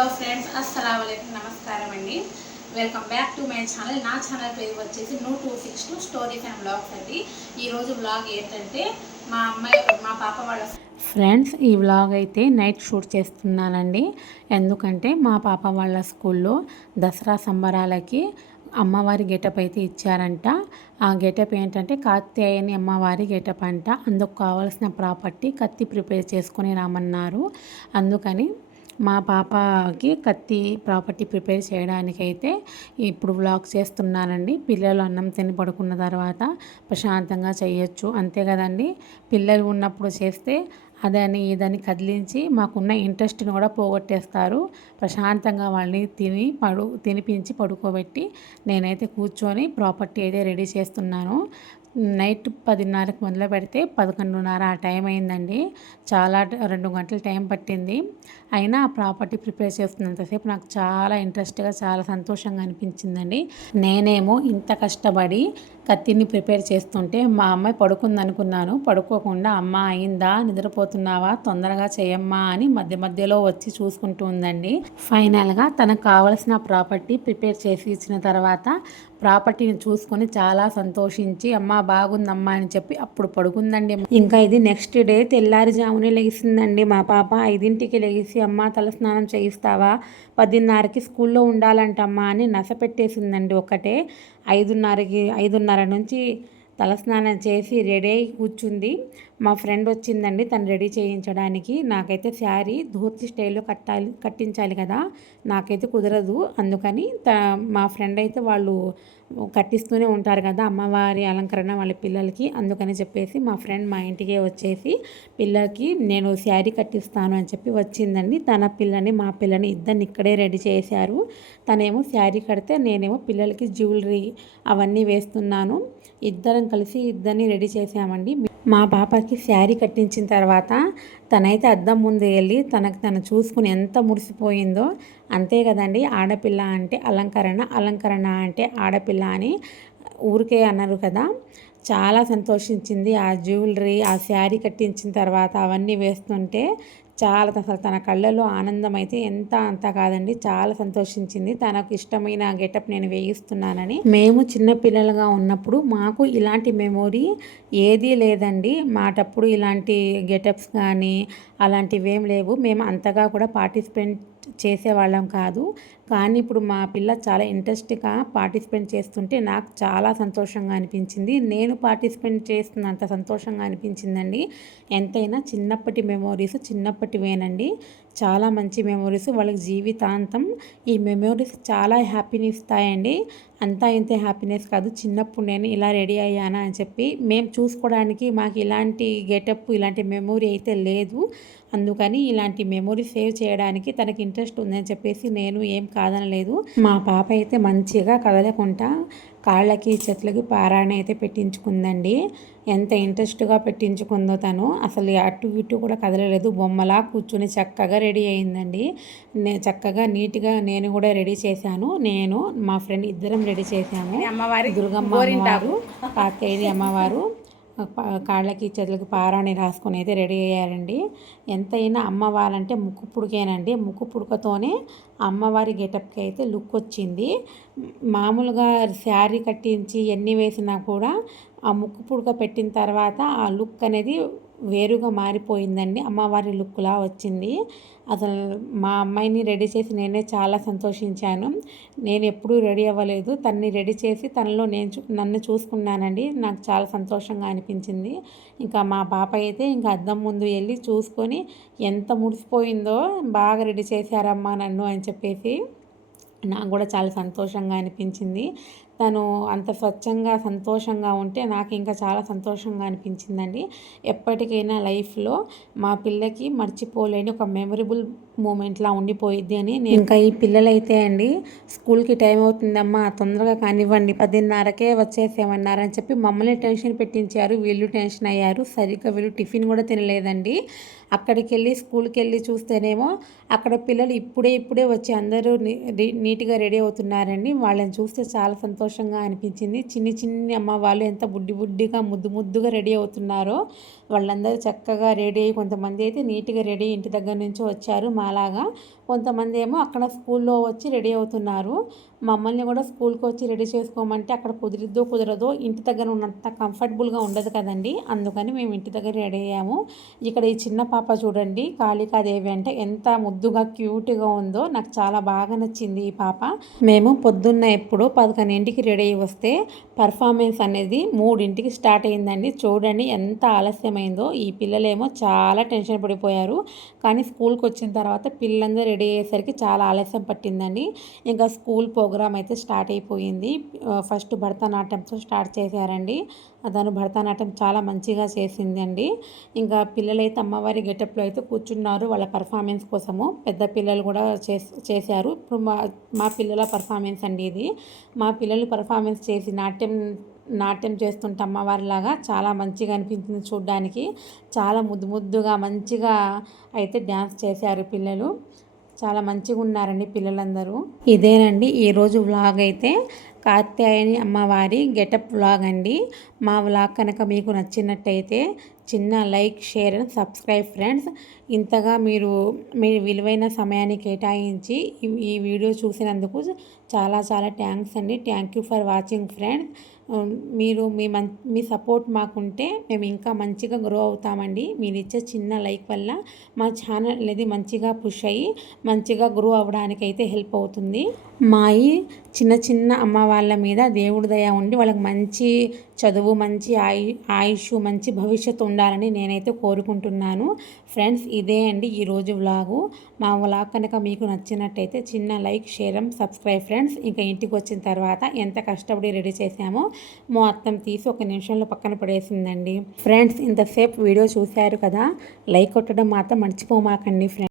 Hello friends అస్సలం నమస్కారం అండి. Welcome back to my channel నా ఛానల్ పేరు వచ్చేసి నూ two six two story fam blogs అండి. ఈరోజు బ్లాగ్ ఏంటంటే మా అమ్మాయి మా పాప వాళ్ళ ఫ్రెండ్స్ ఈ వ్లాగ్ అయితే నైట్ షూట్ చేస్తున్నానండి. ఎందుకంటే మా పాప వాళ్ళ స్కూల్లో దసరా సంబరాలకి అమ్మవారి గెటప్ అయితే ఇచ్చారంట. ఆ గెటప్ ఏంటంటే కాత్యాయని అమ్మవారి గెటప్ అంట. అందుకు కావాల్సిన ప్రాపర్టీ కత్తి ప్రిపేర్ చేసుకొని రామన్నారు. అందుకని మా పాపకి కత్తి ప్రాపర్టీ ప్రిపేర్ చేయడానికైతే ఇప్పుడు వ్లాగ్ చేస్తున్నానండి. పిల్లలు అన్నం తిని పడుకున్న తర్వాత ప్రశాంతంగా చేయొచ్చు. అంతే కదండి. పిల్లలు ఉన్నప్పుడు చేస్తే అదని ఇదని కదిలించి మాకున్న ఇంట్రెస్ట్ని కూడా పోగొట్టేస్తారు. ప్రశాంతంగా వాళ్ళని తిని పడు తినిపించి పడుకోబెట్టి నేనైతే కూర్చొని ప్రాపర్టీ అయితే రెడీ చేస్తున్నాను. నైట్ పదిన్నరకు మొదలు పెడితే పదకొండున్నర ఆ టైం అయిందండి. చాలా రెండు గంటల టైం పట్టింది. అయినా ఆ ప్రాపర్టీ ప్రిపేర్ చేస్తున్నంతసేపు నాకు చాలా ఇంట్రెస్ట్గా చాలా సంతోషంగా అనిపించిందండి. నేనేమో ఇంత కష్టపడి కత్తిని ప్రిపేర్ చేస్తుంటే మా అమ్మాయి పడుకుందనుకున్నాను. పడుకోకుండా అమ్మ అయిందా? నిద్రపోతున్నావా? తొందరగా చేయమ్మా అని మధ్య మధ్యలో వచ్చి చూసుకుంటూ ఉందండి. ఫైనల్గా తనకు కావలసిన ప్రాపర్టీ ప్రిపేర్ చేసి ఇచ్చిన తర్వాత ప్రాపర్టీని చూసుకొని చాలా సంతోషించి అమ్మ బాగుందమ్మా అని చెప్పి అప్పుడు పడుకుందండి. ఇంకా ఇది నెక్స్ట్ డే తెల్లారుజామునే లెగిసిందండి మా పాప ఐదింటికి లెగిసి అమ్మ తలస్నానం చేయిస్తావా? పదిన్నరకి స్కూల్లో ఉండాలంటమ్మా అని నస పెట్టేసిందండి ఒకటే ఐదున్నరకి ఐదున్నర నుంచి తలస్నానం చేసి రెడీ అయి కూర్చుంది. మా ఫ్రెండ్ వచ్చిందండి తను రెడీ చేయించడానికి. నాకైతే శారీ ధోతి స్టైల్లో కట్టాలి కట్టించాలి కదా నాకైతే కుదరదు. అందుకని త మా ఫ్రెండ్ అయితే వాళ్ళు కట్టిస్తూనే ఉంటారు కదా అమ్మవారి అలంకరణ వాళ్ళ పిల్లలకి. అందుకని చెప్పేసి మా ఫ్రెండ్ మా ఇంటికే వచ్చేసి పిల్లలకి నేను శారీ కట్టిస్తాను అని చెప్పి వచ్చిందండి. తన పిల్లని మా పిల్లని ఇద్దరిని ఇక్కడే రెడీ చేశారు. తనేమో శారీ కడితే నేనేమో పిల్లలకి జ్యువెలరీ అవన్నీ వేస్తున్నాను. ఇద్దరం కలిసి ఇద్దరిని రెడీ చేసామండి మా పాపకి శారీ కట్టించిన తర్వాత తనైతే అద్దం ముందు వెళ్ళి తనకు తను చూసుకుని ఎంత మురిసిపోయిందో అంతే కదండి. ఆడపిల్ల అంటే అలంకరణ అలంకరణ అంటే ఆడపిల్ల అని ఊరికే అన్నారు కదా. చాలా సంతోషించింది. ఆ జ్యువెలరీ ఆ శారీ కట్టించిన తర్వాత అవన్నీ వేస్తుంటే చాలా అసలు తన కళ్ళలో ఆనందం అయితే ఎంత అంత కాదండి. చాలా సంతోషించింది. తనకు ఇష్టమైన గెటప్ నేను వేయిస్తున్నానని. మేము చిన్నపిల్లలుగా ఉన్నప్పుడు మాకు ఇలాంటి మెమొరీ ఏదీ లేదండి. మాటప్పుడు ఇలాంటి గెటప్స్ కానీ అలాంటివి ఏం లేవు. మేము అంతగా కూడా పార్టిసిపేట్ చేసేవాళ్ళం కాదు. కానీ ఇప్పుడు మా పిల్ల చాలా ఇంట్రెస్ట్గా పార్టిసిపేట్ చేస్తుంటే నాకు చాలా సంతోషంగా అనిపించింది. నేను పార్టిసిపేట్ చేస్తున్నంత సంతోషంగా అనిపించిందండి. ఎంతైనా చిన్నప్పటి మెమోరీస్ చిన్నప్పటివేనండి. చాలా మంచి మెమోరీస్ వాళ్ళకి జీవితాంతం ఈ మెమోరీస్ చాలా హ్యాపీని ఇస్తాయండి అంతా ఇంతే హ్యాపీనెస్ కాదు. చిన్నప్పుడు నేను ఇలా రెడీ అయ్యానా అని చెప్పి మేము చూసుకోవడానికి మాకు ఇలాంటి గెటప్ ఇలాంటి మెమొరీ అయితే లేదు. అందుకని ఇలాంటి మెమొరీ సేవ్ చేయడానికి తనకి ఇంట్రెస్ట్ ఉందని చెప్పేసి నేను ఏం కాదనలేదు. మా పాప అయితే మంచిగా కదలకుండా కాళ్ళకి చెట్లకి పారాయణ అయితే పెట్టించుకుందండి. ఎంత ఇంట్రెస్ట్గా పెట్టించుకుందో తను. అసలు అటు ఇటు కూడా కదలలేదు. బొమ్మలా కూర్చుని చక్కగా రెడీ అయిందండి. నేను చక్కగా నీట్గా నేను కూడా రెడీ చేశాను. నేను మా ఫ్రెండ్ ఇద్దరం రెడీ చేశాము. అమ్మవారి దుర్గమ్మ అమ్మవారు అమ్మవారు. కాళ్ళకి చేతులకి పారాణి రాసుకొని అయితే రెడీ అయ్యారండి. ఎంతైనా అమ్మవారంటే ముక్కు పుడికేనండి. ముక్కు పుడకతోనే అమ్మవారి గెటప్కి అయితే లుక్ వచ్చింది మామూలుగా శారీ కట్టించి ఎన్ని వేసినా కూడా ఆ ముక్కు పుడక పెట్టిన తర్వాత ఆ లుక్ అనేది వేరుగా మారిపోయిందండి. అమ్మవారి లుక్లా వచ్చింది. అసలు మా అమ్మాయిని రెడీ చేసి నేనే చాలా సంతోషించాను. నేను ఎప్పుడూ రెడీ అవ్వలేదు. తన్ని రెడీ చేసి తనలో నేను నన్ను చూసుకున్నానండి. నాకు చాలా సంతోషంగా అనిపించింది. ఇంకా మా పాప అయితే ఇంకా అద్దం ముందు వెళ్ళి చూసుకొని ఎంత ముడిసిపోయిందో బాగా రెడీ చేశారమ్మా నన్ను అని చెప్పేసి నాకు కూడా చాలా సంతోషంగా అనిపించింది. తను అంత స్వచ్ఛంగా సంతోషంగా ఉంటే నాకు ఇంకా చాలా సంతోషంగా అనిపించిందండి. ఎప్పటికైనా లైఫ్లో మా పిల్లకి మర్చిపోలేని ఒక మెమరబుల్ మూమెంట్లా ఉండిపోయిద్ది అని నేను ఇంకా ఈ పిల్లలైతే అండి స్కూల్కి టైం అవుతుందమ్మా తొందరగా కానివ్వండి పదిన్నరకే వచ్చేసేమన్నారని చెప్పి మమ్మల్ని టెన్షన్ పెట్టించారు. వీళ్ళు టెన్షన్ అయ్యారు. సరిగ్గా వీళ్ళు టిఫిన్ కూడా తినలేదండి. అక్కడికి వెళ్ళి స్కూల్కి వెళ్ళి చూస్తేనేమో అక్కడ పిల్లలు ఇప్పుడే ఇప్పుడే వచ్చి అందరూ నీట్గా రెడీ అవుతున్నారండి. వాళ్ళని చూస్తే చాలా సంతోషం సంతోషంగా అనిపించింది. చిన్ని చిన్ని అమ్మ వాళ్ళు ఎంత బుడ్డి బుడ్డిగా ముద్దు ముద్దుగా రెడీ అవుతున్నారో వాళ్ళందరూ చక్కగా రెడీ అయ్యి కొంతమంది అయితే నీట్గా రెడీ ఇంటి దగ్గర నుంచి వచ్చారు మాలాగా. కొంతమంది ఏమో అక్కడ స్కూల్లో వచ్చి రెడీ అవుతున్నారు. మమ్మల్ని కూడా స్కూల్కి వచ్చి రెడీ చేసుకోమంటే అక్కడ కుదిరిద్దో కుదరదో ఇంటి దగ్గర ఉన్నంత కంఫర్టబుల్గా ఉండదు కదండి. అందుకని మేము ఇంటి దగ్గర రెడీ అయ్యాము. ఇక్కడ ఈ చిన్న పాప చూడండి కాళికాదేవి అంటే ఎంత ముద్దుగా క్యూట్గా ఉందో నాకు చాలా బాగా నచ్చింది ఈ పాప. మేము పొద్దున్న ఎప్పుడు పదకొండింటికి రెడీ అయ్యి వస్తే పర్ఫార్మెన్స్ అనేది మూడింటికి స్టార్ట్ అయిందండి చూడండి ఎంత ఆలస్యమైందో. ఈ పిల్లలేమో చాలా టెన్షన్ పడిపోయారు. కానీ స్కూల్కి వచ్చిన తర్వాత పిల్లలందరూ రెడీ అయ్యేసరికి చాలా ఆలస్యం పట్టిందండి. ఇంకా స్కూల్ ప్రోగ్రామ్ అయితే స్టార్ట్ అయిపోయింది. ఫస్ట్ భరతనాట్యంతో స్టార్ట్ చేశారండి. తను భరతనాట్యం చాలా మంచిగా చేసిందండి. ఇంకా పిల్లలైతే అమ్మవారి గెటప్లో అయితే కూర్చున్నారు వాళ్ళ పర్ఫార్మెన్స్ కోసము. పెద్ద పిల్లలు కూడా చేశారు. ఇప్పుడు మా మా పిల్లల పర్ఫార్మెన్స్ అండి ఇది. మా పిల్లలు పర్ఫార్మెన్స్ చేసి నాట్యం నాట్యం చేస్తుంటే అమ్మవారిలాగా చాలా మంచిగా అనిపించింది చూడ్డానికి. చాలా ముద్దు ముద్దుగా మంచిగా అయితే డ్యాన్స్ చేశారు పిల్లలు. చాలా మంచిగా ఉన్నారండి పిల్లలందరూ. ఇదేనండి ఈరోజు వ్లాగ్ అయితే. కాత్యాయని అమ్మవారి గెటప్ వ్లాగ్ అండి. మా వ్లాగ్ కనుక మీకు నచ్చినట్టయితే చిన్న like share and subscribe friends. ఇంతగా మీరు మీ విలువైన సమయాన్ని కేటాయించి ఈ వీడియో చూసినందుకు చాలా చాలా థ్యాంక్స్ అండి. Thank you for watching friends. మీరు మీ మం మీ సపోర్ట్ మాకుంటే మేము ఇంకా మంచిగా గ్రో అవుతామండి. మీరు ఇచ్చే చిన్న లైక్ వల్ల మా ఛానల్ అనేది మంచిగా పుష్ అయ్యి మంచిగా గ్రో అవ్వడానికి అయితే హెల్ప్ అవుతుంది. మా ఈ చిన్న చిన్న అమ్మ వాళ్ళ మీద దేవుడి దయ ఉండి వాళ్ళకి మంచి చదువు మంచి ఆయు ఆయుష్ మంచి భవిష్యత్తు ఉండాలని నేనైతే కోరుకుంటున్నాను. ఫ్రెండ్స్ ఇదే అండి ఈరోజు వ్లాగు. మా వ్లాగ్ కనుక మీకు నచ్చినట్టయితే చిన్న లైక్ షేర్ సబ్స్క్రైబ్ ఫ్రెండ్స్. ఇంకా ఇంటికి వచ్చిన తర్వాత ఎంత కష్టపడి రెడీ చేసామో మొత్తం తీసి ఒక నిమిషంలో పక్కన పడేసిందండి. ఫ్రెండ్స్ ఇంతసేపు వీడియో చూశారు కదా? లైక్ కొట్టడం మాత్రం మర్చిపోమాకండి ఫ్రెండ్స్.